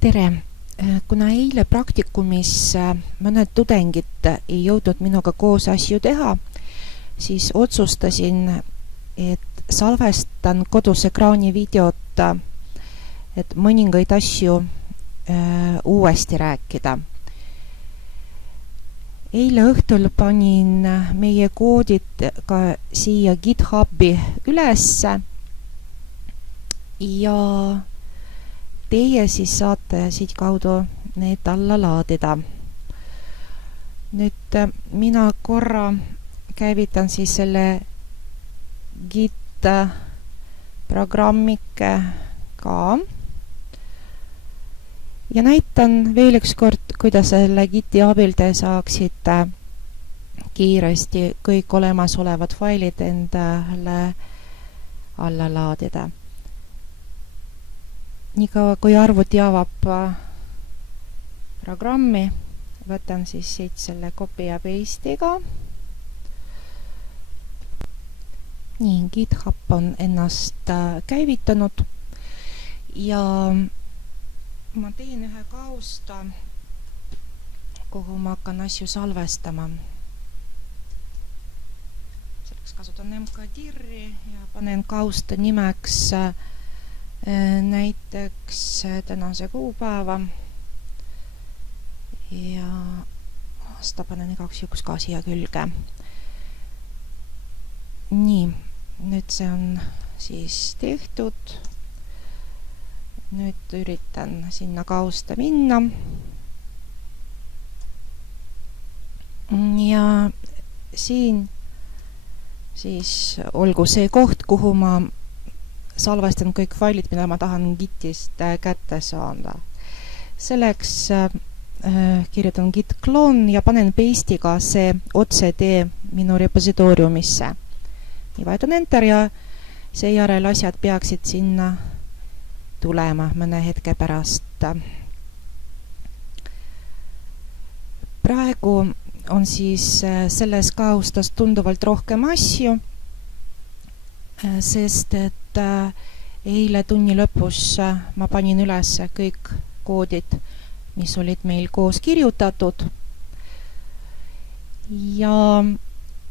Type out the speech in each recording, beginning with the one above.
Tere! Kuna eile praktikumis mõned tudengid ei jõudnud minuga koos asju teha, siis otsustasin, et salvestan kodus ekraani videot, et mõningaid asju uuesti rääkida. Eile õhtul panin meie koodid ka siia GitHubi ülesse ja teie siis saate siit kaudu need alla laadida. Nüüd mina korra käivitan siis selle Git programmike ka ja näitan veel üks kord, kuidas selle Giti abil te saaksite kiiresti kõik olemasolevad failid endale alla laadida. Niikaua kui arvuti avab programmi, võtan siis siit selle copy ja paste'iga. Nii, GitHub on ennast käivitanud ja ma teen ühe kausta, kuhu ma hakkan asju salvestama. Selleks kasutan mkdir'i ja panen kausta nimeks näiteks tänase kuupäeva ja aasta panen igaks juhuks ka siia külge. Nii, nüüd see on siis tehtud. Nüüd üritan sinna kausta minna. Ja siin siis olgu see koht, kuhu ma salvestan kõik failid, mida ma tahan Gitist kätte saada. Selleks kirjutan git clone ja panen paste'iga see otse tee minu repositooriumisse. Ja vajutan enter ja seejärel asjad peaksid sinna tulema mõne hetke pärast. Praegu on siis selles kaustas tunduvalt rohkem asju, sest et eile tunni lõpus ma panin üles kõik koodid, mis olid meil koos kirjutatud. Ja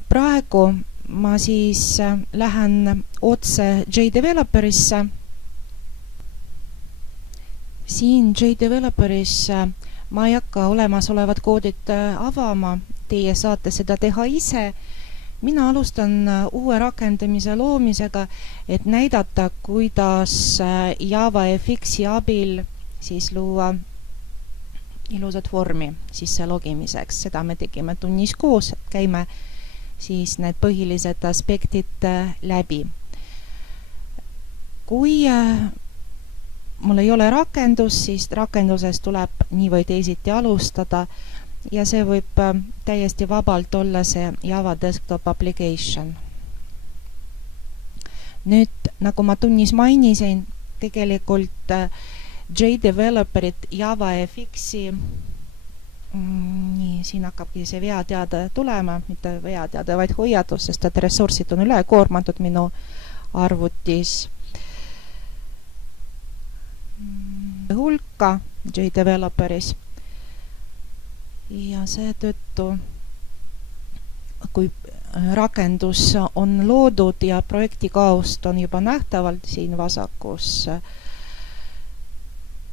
praegu ma siis lähen otse JDeveloperisse. Siin JDeveloperis ma ei hakka olemasolevad koodid avama, teie saate seda teha ise. Mina alustan uue rakendamise loomisega, et näidata, kuidas JavaFX-i abil siis luua ilusat vormi sisse logimiseks. Seda me tegime tunnis koos, käime siis need põhilised aspektid läbi. Kui mul ei ole rakendus, siis rakenduses tuleb nii või teisiti alustada ja see võib täiesti vabalt olla see Java Desktop Application. Nüüd, nagu ma tunnis mainisin, tegelikult JDeveloperit JavaFX-i nii, siin hakkabki see veateade tulema, mitte veateade, vaid hoiatus, sest et ressursid on üle koormatud minu arvutis. Hulka JDeveloperis ja seetõttu, kui rakendus on loodud ja projekti kaust on juba nähtavalt siin vasakus,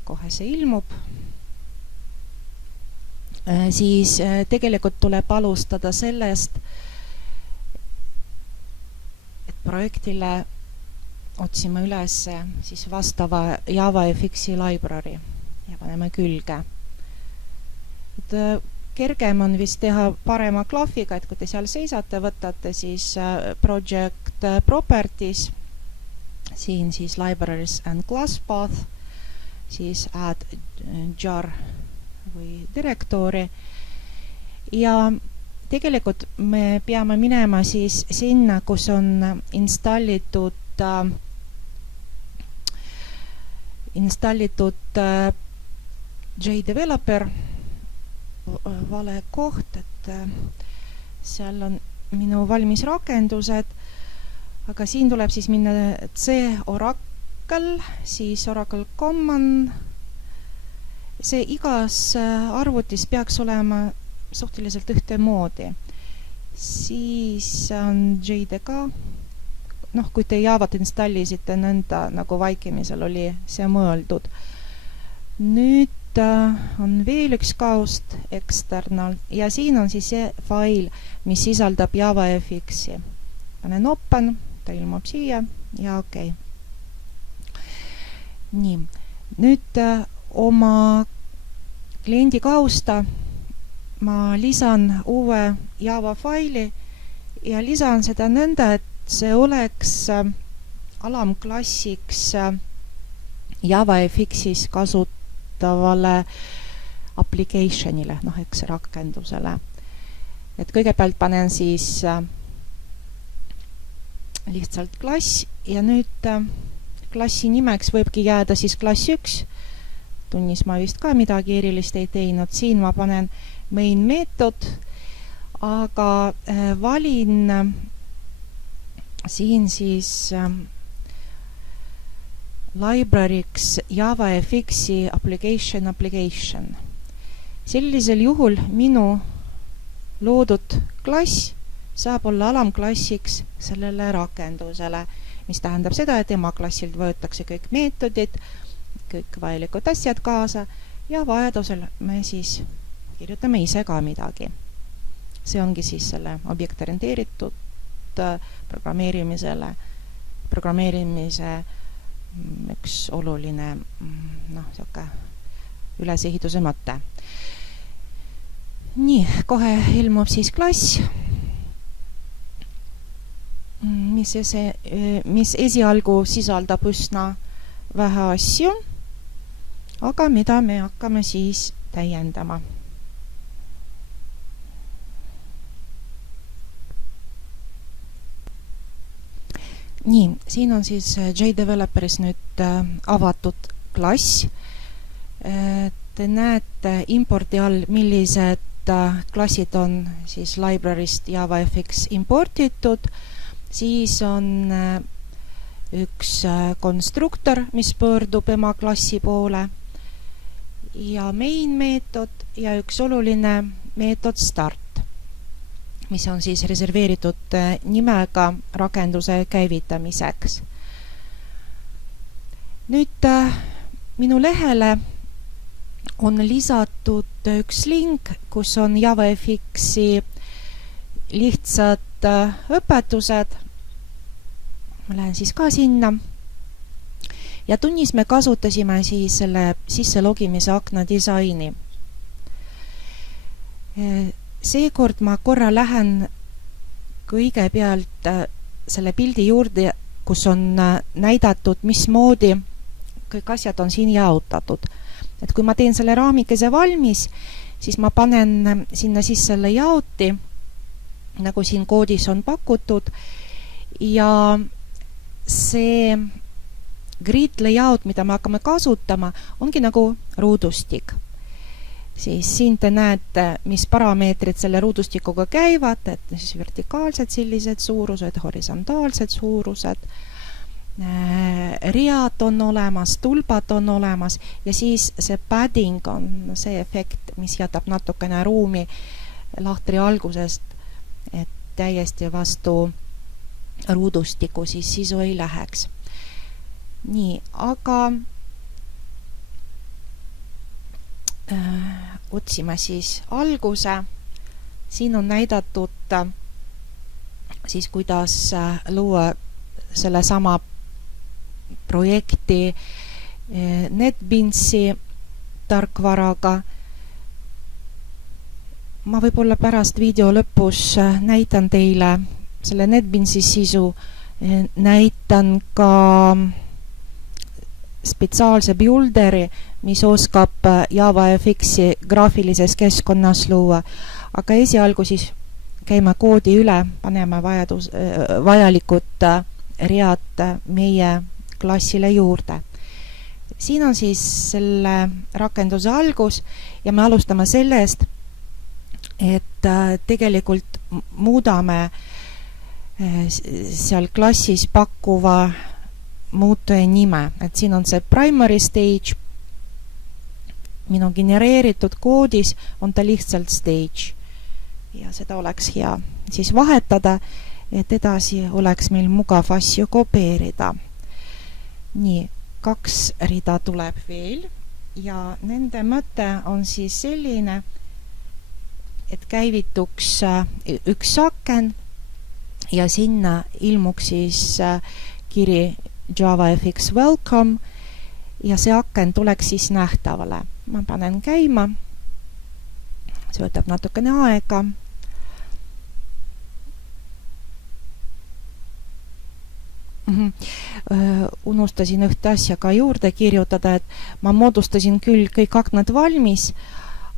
kohe see ilmub, siis tegelikult tuleb alustada sellest, et projektile otsime üles siis vastava JavaFX-i library ja paneme külge. Kergem on vist teha parema klahviga, et kui te seal seisate, võtate siis project properties, siin siis libraries and class path, siis add jar või direktoori ja tegelikult me peame minema siis sinna, kus on installitud JDeveloper, vale koht, et seal on minu valmis rakendused, aga siin tuleb siis minna C Oracle, siis Oracle Common see igas arvutis peaks olema suhteliselt ühtemoodi. Siis on JDK, kui te Javat installisite nõnda, nagu vaikimisel oli see mõeldud. Nüüd on veel üks kaust external ja siin on siis see fail, mis sisaldab JavaFX-i. Panen open, ta ilmub siia ja okei. Nii, nüüd oma kliendi kausta ma lisan uue Java faili ja lisan seda nõnda, et see oleks alamklassiks JavaFX-is kasutavale applicationile, rakendusele. Et kõigepealt panen siis lihtsalt klass ja nüüd klassi nimeks võibki jääda siis klass 1. Tunnis ma vist ka midagi erilist ei teinud. Siin ma panen main meetod, aga valin siin siis library'ks JavaFX-i application. Sellisel juhul minu loodud klass saab olla alamklassiks sellele rakendusele, mis tähendab seda, et tema klassilt võetakse kõik meetodid, kõik vajalikud asjad kaasa ja vajadusel me siis kirjutame ise ka midagi. See ongi siis selle objektorienteeritud programmeerimise üks oluline ülesehituse mõte. Nii, kohe ilmub siis klass, mis esialgu sisaldab üsna vähe asju, aga mida me hakkame siis täiendama. Nii, siin on siis JDeveloperis nüüd avatud klass. Te näete impordi all, millised klassid on siis library'st JavaFX importitud. Siis on üks konstruktor, mis pöördub ema klassi poole ja main meetod ja üks oluline meetod start, mis on siis reserveeritud nimega rakenduse käivitamiseks. Nüüd minu lehele on lisatud üks link, kus on JavaFX-i lihtsad õpetused. Ma lähen siis ka sinna. Ja tunnis me kasutasime siis selle sisse logimise akna disaini. Seekord ma korra lähen kõigepealt selle pildi juurde, kus on näidatud, mismoodi kõik asjad on siin jaotatud. Et kui ma teen selle raamikese valmis, siis ma panen sinna sisse selle jaoti, nagu siin koodis on pakutud, ja see grid layout, mida me hakkame kasutama, ongi nagu ruudustik. Siis siin te näete, mis parameetrid selle ruudustikuga käivad, et siis vertikaalsed sellised suurused, horisontaalsed suurused, read on olemas, tulbad on olemas ja siis see padding on see efekt, mis jätab natukene ruumi lahtri algusest, et täiesti vastu ruudustiku siis sisu ei läheks. Nii, aga otsime siis alguse. Siin on näidatud siis, kuidas luua selle sama projekti NetBeansi tarkvaraga. Ma võib-olla pärast video lõpus näitan teile selle NetBeansi sisu, näitan ka spetsiaalse builderi, mis oskab JavaFX-i graafilises keskkonnas luua. Aga esialgu siis käime koodi üle, paneme vajalikud read meie klassile juurde. Siin on siis selle rakenduse algus ja me alustame sellest, et tegelikult muudame seal klassis pakkuva muutuja nime, et siin on see primary stage minu genereeritud koodis on ta lihtsalt stage ja seda oleks hea siis vahetada, et edasi oleks meil mugav asju kopeerida. Nii, 2 rida tuleb veel ja nende mõte on siis selline, et käivituks üks aken ja sinna ilmuks siis kiri JavaFX Welcome ja see aken tuleks siis nähtavale. Ma panen käima, see võtab natukene aega. Unustasin ühte asja ka juurde kirjutada, et ma moodustasin küll kõik aknad valmis,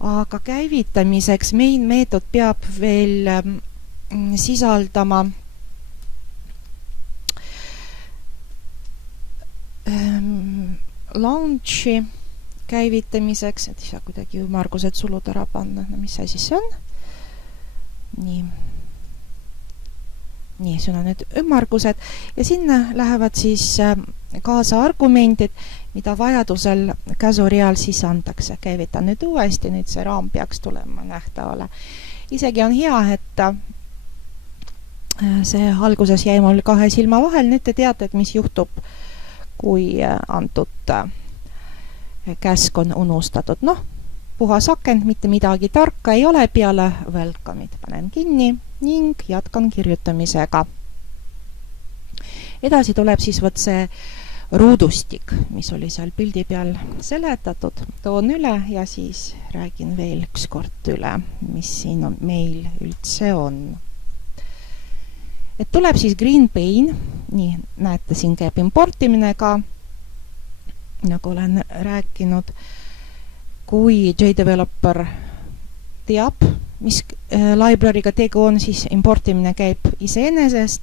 aga käivitamiseks main meetod peab veel sisaldama launchi käivitamiseks, et ei saa kuidagi ümmargused sulud ära panna, no mis asi see on? Nii, see on nüüd ümmargused ja sinna lähevad siis kaasa argumendid, mida vajadusel käsureal siis antakse. Käivitan nüüd uuesti, nüüd see raam peaks tulema nähtavale. Isegi on hea, et see alguses jäi mul 2 silma vahel, nüüd te teate, et mis juhtub, kui antud käsk on unustatud. Noh, puhas akent, mitte midagi tarka ei ole peale welcome'it. Panen kinni ning jätkan kirjutamisega. Edasi tuleb siis võt see ruudustik, mis oli seal pildi peal seletatud. Toon üle ja siis räägin veel üks kord üle, mis siin on, meil üldse on. Et tuleb siis green pane, nii näete, siin käib importimine ka, nagu olen rääkinud, kui JDeveloper teab, mis library'ga tegu on, siis importimine käib iseenesest.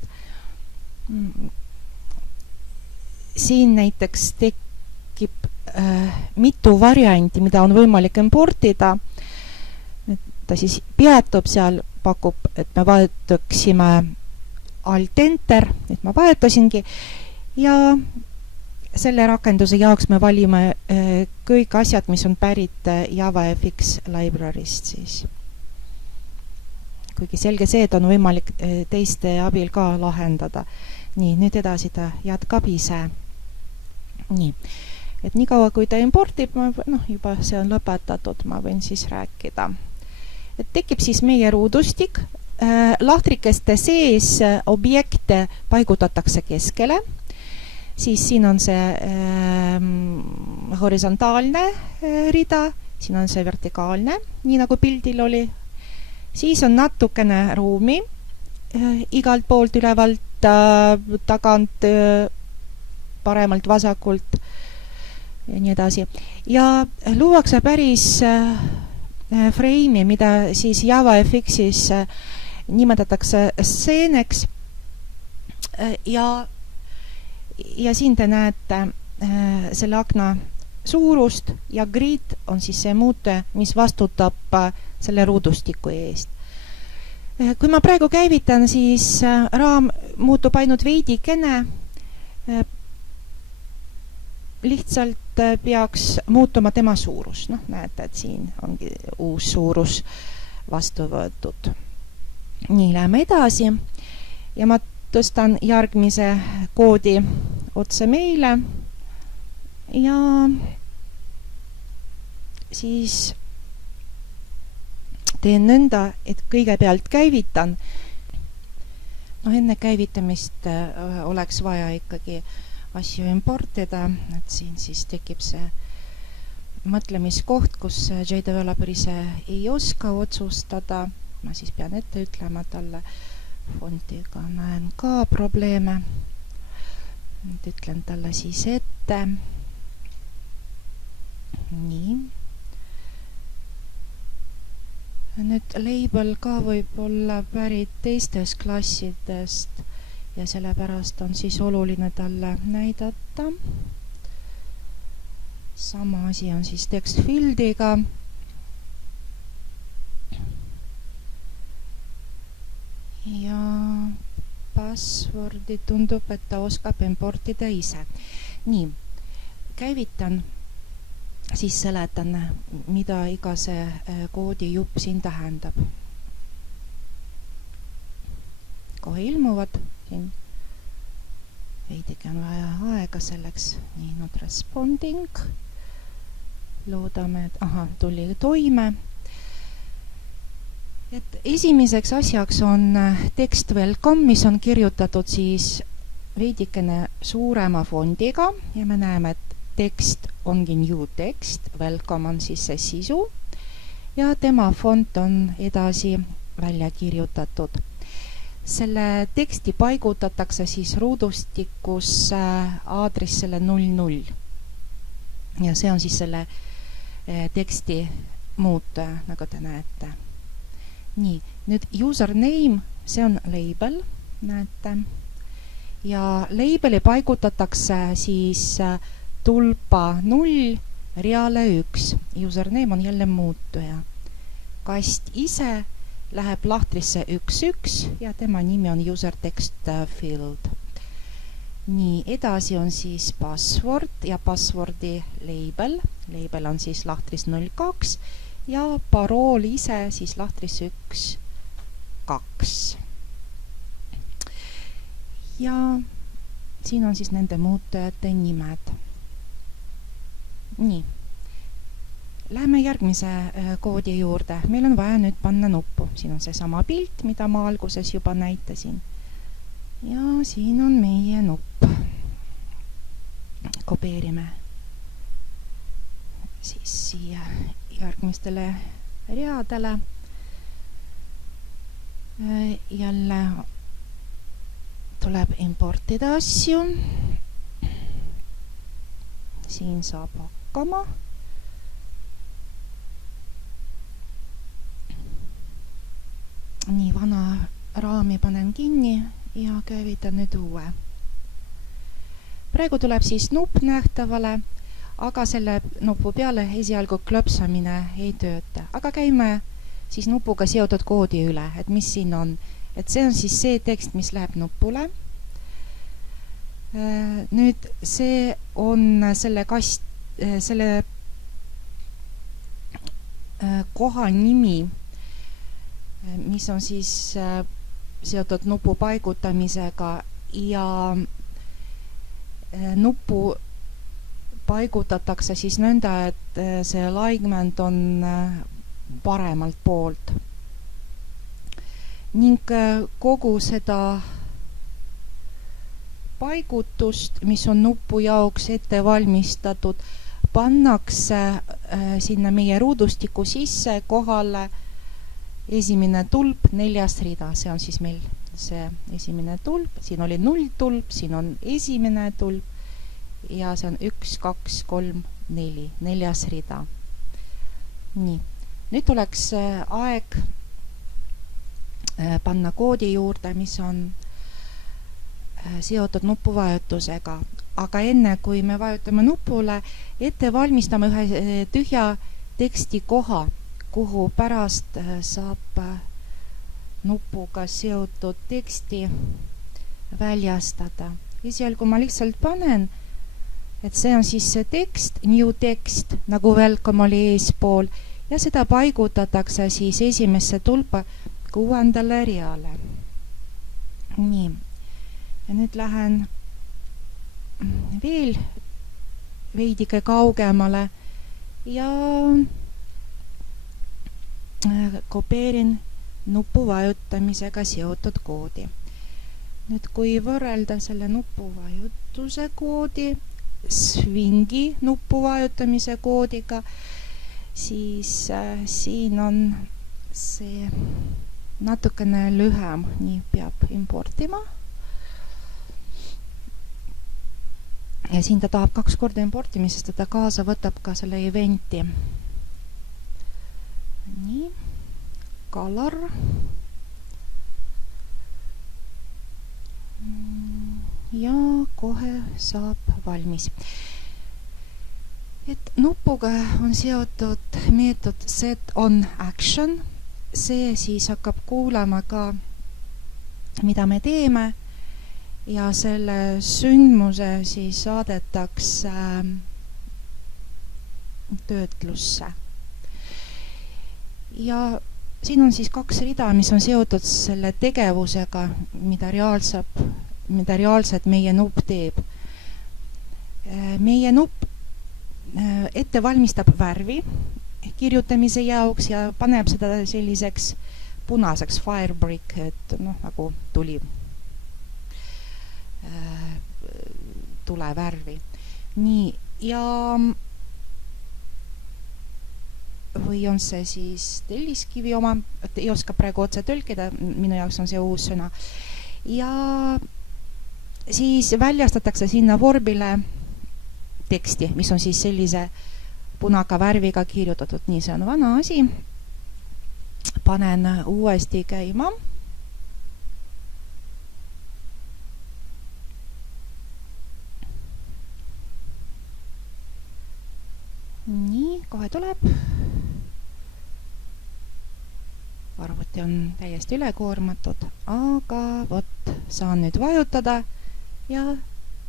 Siin näiteks tekib mitu varianti, mida on võimalik importida. Ta siis peatub seal, pakub, et me vajutaksime Alt-Enter, nüüd ma vajutasingi ja selle rakenduse jaoks me valime kõik asjad, mis on pärit JavaFX library'st siis. Kuigi selge see, et on võimalik teiste abil ka lahendada. Nii, nüüd edasi ta jätkab ise. Nii, et nii kaua kui ta importib, juba see on lõpetatud, ma võin siis rääkida. Et tekib siis meie ruudustik, lahtrikeste sees objekte paigutatakse keskele, siis siin on see horisontaalne rida, siin on see vertikaalne, nii nagu pildil oli. Siis on natukene ruumi igalt poolt, ülevalt, tagant, paremalt, vasakult ja nii edasi. Ja luuakse päris frame'i, mida siis JavaFX-is nimetatakse stseeneks ja siin te näete selle akna suurust ja grid on siis see muute, mis vastutab selle ruudustiku eest. Kui ma praegu käivitan, siis raam muutub ainult veidikene, lihtsalt peaks muutuma tema suurus. Noh, näete, et siin ongi uus suurus vastu võetud. Nii, läheme edasi ja ma tõstan järgmise koodi otse meile ja siis teen nõnda, et kõigepealt käivitan. Enne käivitamist oleks vaja ikkagi asju importida, et siin siis tekib see mõtlemiskoht, kus JDeveloper ise ei oska otsustada. Ma siis pean ette ütlema talle, fontiga näen ka probleeme. Nüüd ütlen talle siis ette. Nii. Nüüd label ka võib olla pärit teistest klassidest ja sellepärast on siis oluline talle näidata. Sama asi on siis text fieldiga. Ja passwordi tundub, et ta oskab importida ise. Nii, käivitan siis seletan, mida iga see koodi jupp siin tähendab. Kohe ilmuvad siin. Veidike on vaja aega selleks. Nii, not responding. Loodame, et tuli toime. Et esimeseks asjaks on text welcome, mis on kirjutatud siis veidikene suurema fondiga ja me näeme, et tekst ongi new text, welcome on siis see sisu ja tema font on edasi välja kirjutatud. Selle teksti paigutatakse siis ruudustikus aadressile 00 ja see on siis selle teksti muutuja, nagu te näete. Nii, nüüd username, see on label, näete. Ja labeli paigutatakse siis tulpa 0 reale 1. Username on jälle muutuja. Kast ise läheb lahtrisse 11 ja tema nimi on user text field. Nii, edasi on siis password ja passwordi label. Label on siis lahtris 02 ja parool ise siis lahtris 1, 2. Ja siin on siis nende muutujate nimed. Nii. Läheme järgmise koodi juurde. Meil on vaja nüüd panna nuppu. Siin on see sama pilt, mida ma alguses juba näitasin. Ja siin on meie nupp. Kopeerime siis siia järgmistele readele. Jälle tuleb importida asju. Siin saab hakkama. Nii, vana raami panen kinni ja käivitan nüüd uue. Praegu tuleb siis nupp nähtavale, aga selle nupu peale esialgu klõpsamine ei tööta. Aga käime siis nupuga seotud koodi üle, et mis siin on. Et see on siis see tekst, mis läheb nupule. Nüüd see on selle koha nimi, mis on siis seotud nupu paigutamisega ja nupu paigutatakse siis nõnda, et see alignment on paremalt poolt. Ning kogu seda paigutust, mis on nupu jaoks ette valmistatud, pannakse sinna meie ruudustiku sisse kohale esimene tulp 4 rida. See on siis meil see esimene tulp. Siin oli 0 tulp, siin on esimene tulp ja see on 1, 2, 3, 4, 4 rida. Nii. Nüüd oleks aeg panna koodi juurde, mis on seotud nupuvajutusega. Aga enne, kui me vajutame nupule, ette valmistame ühe tühja teksti koha, kuhu pärast saab nupuga seotud teksti väljastada. Esialgu ma lihtsalt panen, et see on siis see tekst, new text, nagu welcome oli eespool, ja seda paigutatakse siis esimesse tulpa 6. reale. Nii. Ja nüüd lähen veel veidike kaugemale ja kopeerin nupu vajutamisega seotud koodi. Nüüd kui võrrelda selle nupu vajutuse koodi swingi nupu vajutamise koodiga, siis siin on see natukene lühem, nii peab importima. Ja siin ta tahab 2 korda importimist, sest ta kaasa võtab ka selle eventi. Nii, color. Ja kohe saab valmis. Et nupuga on seotud meetod set on action. See siis hakkab kuulama ka, mida me teeme. Ja selle sündmuse siis saadetakse töötlusse. Ja siin on siis 2 rida, mis on seotud selle tegevusega, mida reaalselt meie nupp teeb. Meie nupp ette valmistab värvi kirjutamise jaoks ja paneb seda selliseks punaseks firebrick, et nagu tulevärvi. Nii, ja või on see siis telliskivi oma, ei oska praegu otse tõlkida, minu jaoks on see uus sõna. Ja siis väljastatakse sinna vorbile teksti, mis on siis sellise punaka värviga kirjutatud. Nii, see on vana asi. Panen uuesti käima. Nii, kohe tuleb. Arvuti on täiesti ülekoormatud, aga vot saan nüüd vajutada ja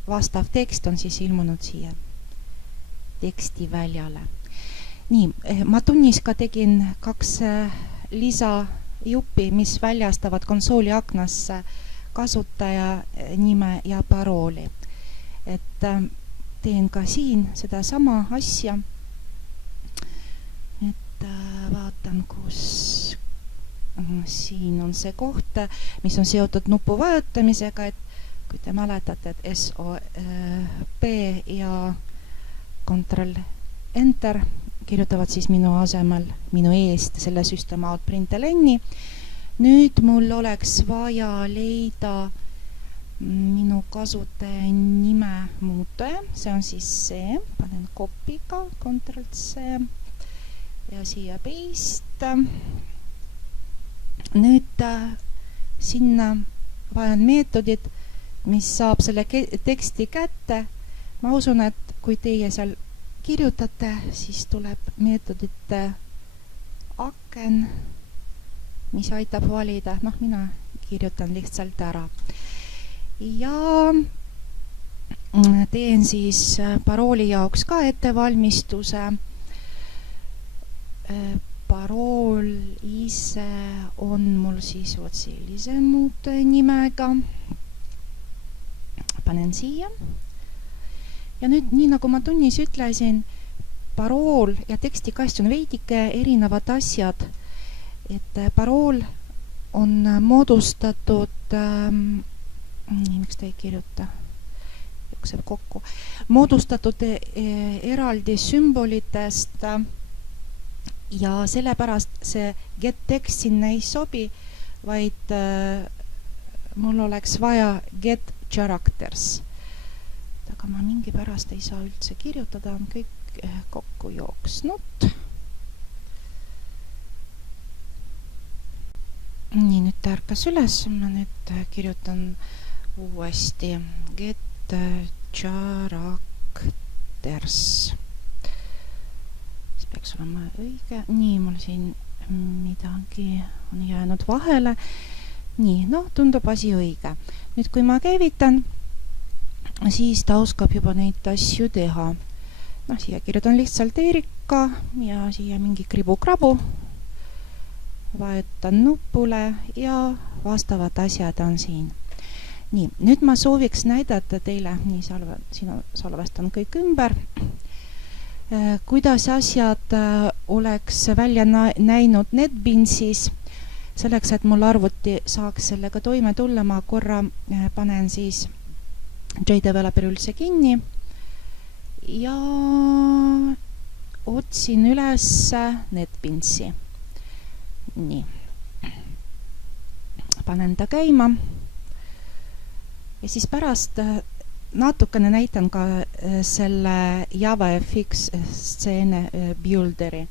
vastav tekst on siis ilmunud siia tekstiväljale. Nii, ma tunnis ka tegin 2 lisajuppi, mis väljastavad konsooli aknasse kasutaja nime ja parooli. Et teen ka siin seda sama asja. Et vaatan, kus siin on see koht, mis on seotud nupu vajutamisega, et kui te mäletate, et SOP ja Ctrl Enter kirjutavad siis minu asemel, minu eest selle System Out println-i. Nüüd mul oleks vaja leida minu kasutaja nime muutuja, see on siis see, panen kopiga, Ctrl C ja siia paste. Nüüd sinna vajan meetodit, mis saab selle teksti kätte. Ma usun, et kui teie seal kirjutate, siis tuleb meetodite aken, mis aitab valida. Mina kirjutan lihtsalt ära. Ja teen siis parooli jaoks ka ettevalmistuse. Parool ise on mul siis vot sellise muutuja nimega. Panen siia. Ja nüüd, nii nagu ma tunnis ütlesin, parool ja tekstikast on veidike erinevad asjad. Et parool on moodustatud, miks ta ei kirjuta, jookseb kokku, moodustatud eraldi sümbolitest ja sellepärast see get text sinna ei sobi, vaid mul oleks vaja get characters. Aga ma mingi pärast ei saa üldse kirjutada, on kõik kokku jooksnud. Nii, nüüd ta ärkas üles, ma nüüd kirjutan uuesti get characters. See peaks olema õige. Nii, mul siin midagi on jäänud vahele. Nii, tundub asi õige. Nüüd, kui ma käivitan, siis ta oskab juba neid asju teha. Siia kirjutan lihtsalt Erika ja siia mingi kribu-krabu. Vajutan nupule ja vastavad asjad on siin. Nii, nüüd ma sooviks näidata teile, nii sinu salvest on kõik ümber, kuidas asjad oleks välja näinud NetBeansis. Selleks, et mul arvuti saaks sellega toime tulla, ma korra panen siis JDeveloper üldse kinni ja otsin üles NetBeansi. Nii. Panen ta käima ja siis pärast natukene näitan ka selle JavaFX Scene Builderi,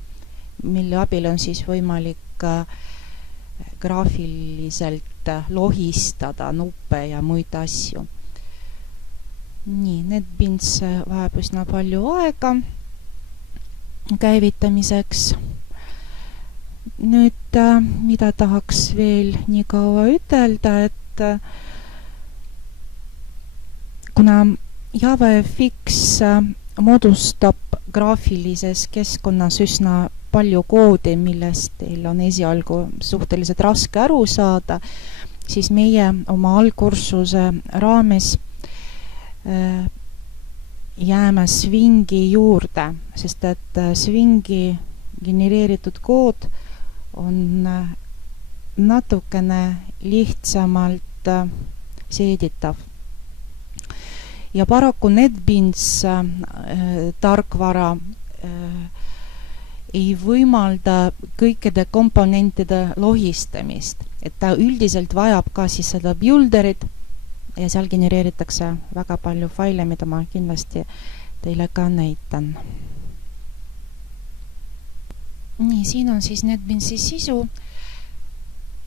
mille abil on siis võimalik graafiliselt lohistada nuppe ja muid asju. Nii, NetBeans vajab üsna palju aega käivitamiseks. Nüüd, mida tahaks veel nii kaua ütelda, et kuna JavaFX moodustab graafilises keskkonnas üsna palju koodi, millest teil on esialgu suhteliselt raske aru saada, siis meie oma allkursuse raames jääme Swingi juurde, sest et Swingi genereeritud kood on natukene lihtsamalt seeditav. Ja paraku NetBeans tarkvara ei võimalda kõikide komponentide lohistamist, et ta üldiselt vajab ka siis seda builderit ja seal genereeritakse väga palju faile, mida ma kindlasti teile ka näitan. Nii, siin on siis NetBeansi sisu.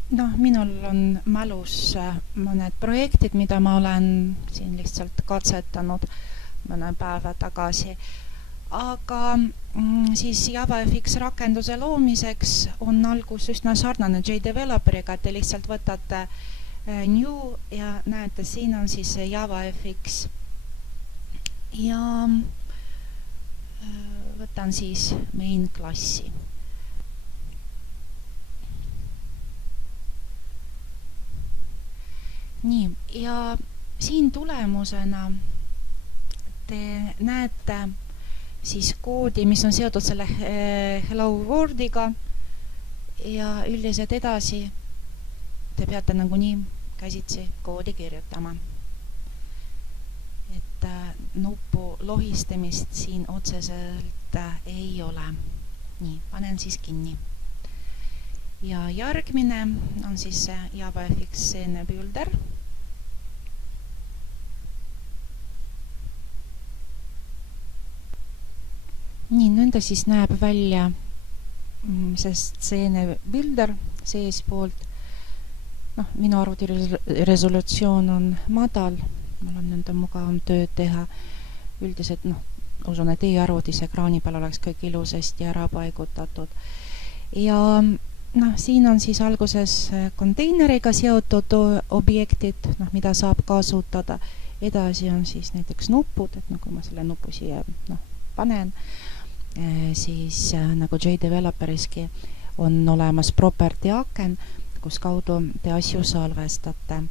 Minul on mälus mõned projektid, mida ma olen siin lihtsalt katsetanud mõne päeva tagasi. Aga siis JavaFX rakenduse loomiseks on algus üsna sarnane JDeveloperiga, et te lihtsalt võtate new ja näete, siin on siis JavaFX. Ja võtan siis main klassi. Nii, ja siin tulemusena te näete siis koodi, mis on seotud selle hello worldiga ja üldiselt edasi te peate nagunii käsitsi koodi kirjutama. Et nupu lohistamist siin otseselt ei ole. Nii, panen siis kinni. Ja järgmine on siis JavaFX Scene Builder. Nii, nõnda siis näeb välja see Scene Builder seespoolt. Minu arvuti resolutsioon on madal, mul on nende mugavam tööd teha. Üldiselt, usun, et teie arvutis ekraani peal oleks kõik ilusasti ära paigutatud. Ja siin on siis alguses konteineriga seotud objektid, mida saab kasutada. Edasi on siis näiteks nupud, et kui ma selle nupu siia panen, siis nagu JDeveloperiski on olemas property aken, kus kaudu te asju salvestate.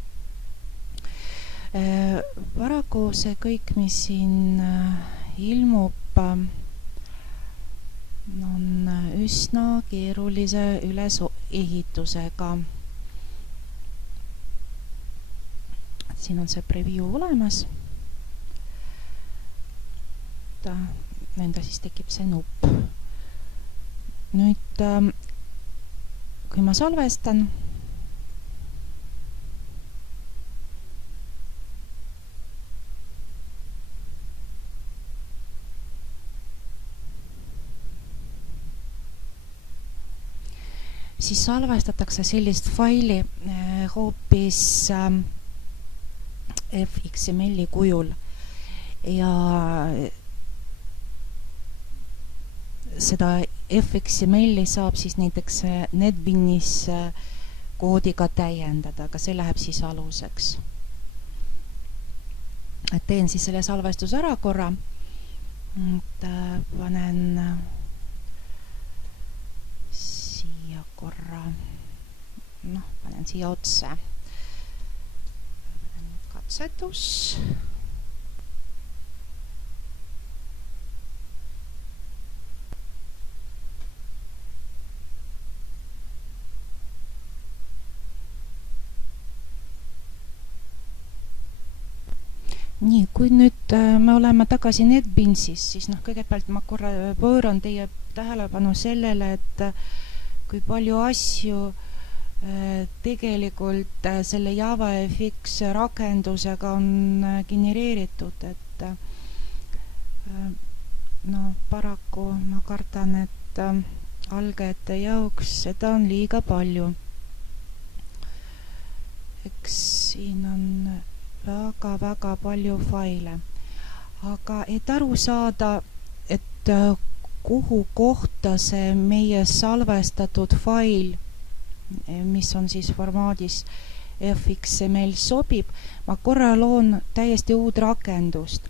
Paraku see kõik, mis siin ilmub, on üsna keerulise ülesehitusega. Siin on see preview olemas. Enda siis tekib see nupp. Nüüd, kui ma salvestan, siis salvestatakse sellist faili hoopis fXML-i kujul ja seda fXML-i saab siis näiteks NetBeanis koodiga täiendada, aga see läheb siis aluseks. Teen siis selle salvestuse ära korra, panen korra, panen siia otse. Katsetus. Nii, kui nüüd me oleme tagasi NetBeansis, siis kõigepealt ma korra pööran teie tähelepanu sellele, et kui palju asju tegelikult selle JavaFX rakendusega on genereeritud, et paraku ma kardan, et algajate jaoks seda on liiga palju. Eks siin on väga palju faile. Aga et aru saada, et kuhu kohta see meie salvestatud fail, mis on siis formaadis fXML sobib, ma korra loon täiesti uud rakendust.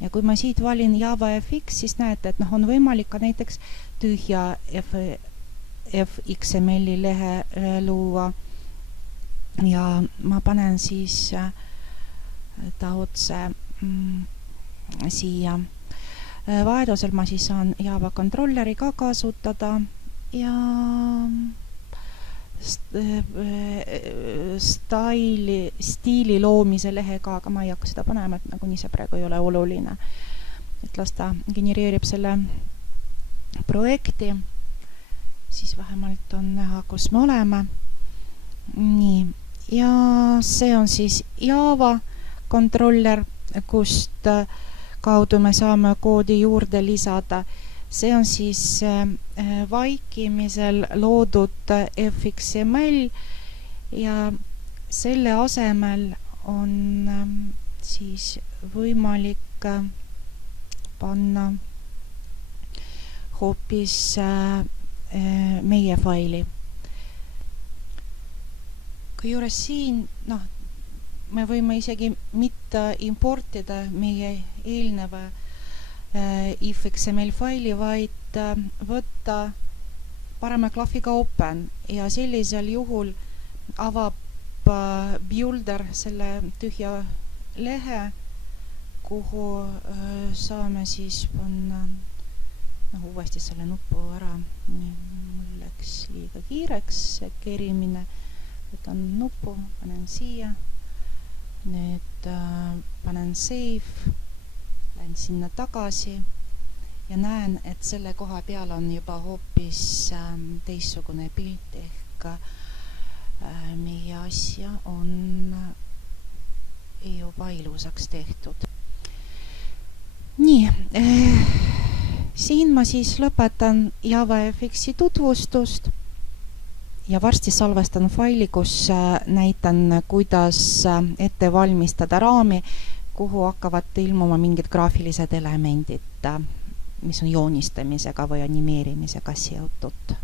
Ja kui ma siit valin JavaFX, siis näete, et on võimalik ka näiteks tühja FXML-i lehe luua. Ja ma panen siis ta otse siia. Vaedusel ma siis saan Java controlleri ka kasutada ja stiili loomise lehega, aga ma ei hakka seda panema, et nagunii see praegu ei ole oluline. Et las ta genereerib selle projekti, siis vähemalt on näha, kus me oleme. Nii, ja see on siis Java controller, kust kaudu me saame koodi juurde lisada. See on siis vaikimisel loodud FXML ja selle asemel on siis võimalik panna hoopis meie faili. Kui juures siin, me võime isegi mitte importida meie eelneva ifXML faili, vaid võtta parema klahviga open ja sellisel juhul avab builder selle tühja lehe, kuhu saame siis panna uuesti selle nupu ära. Mul läks liiga kiireks see kerimine. Võtan nupu, panen siia. Nüüd panen save. Lähen sinna tagasi ja näen, et selle koha peal on juba hoopis teistsugune pilt ehk meie asja on juba ilusaks tehtud. Nii, siin ma siis lõpetan JavaFX-i tutvustust ja varsti salvestan faili, kus näitan, kuidas ette valmistada raami, kuhu hakkavad ilmuma mingid graafilised elemendid, mis on joonistamisega või animeerimisega seotud.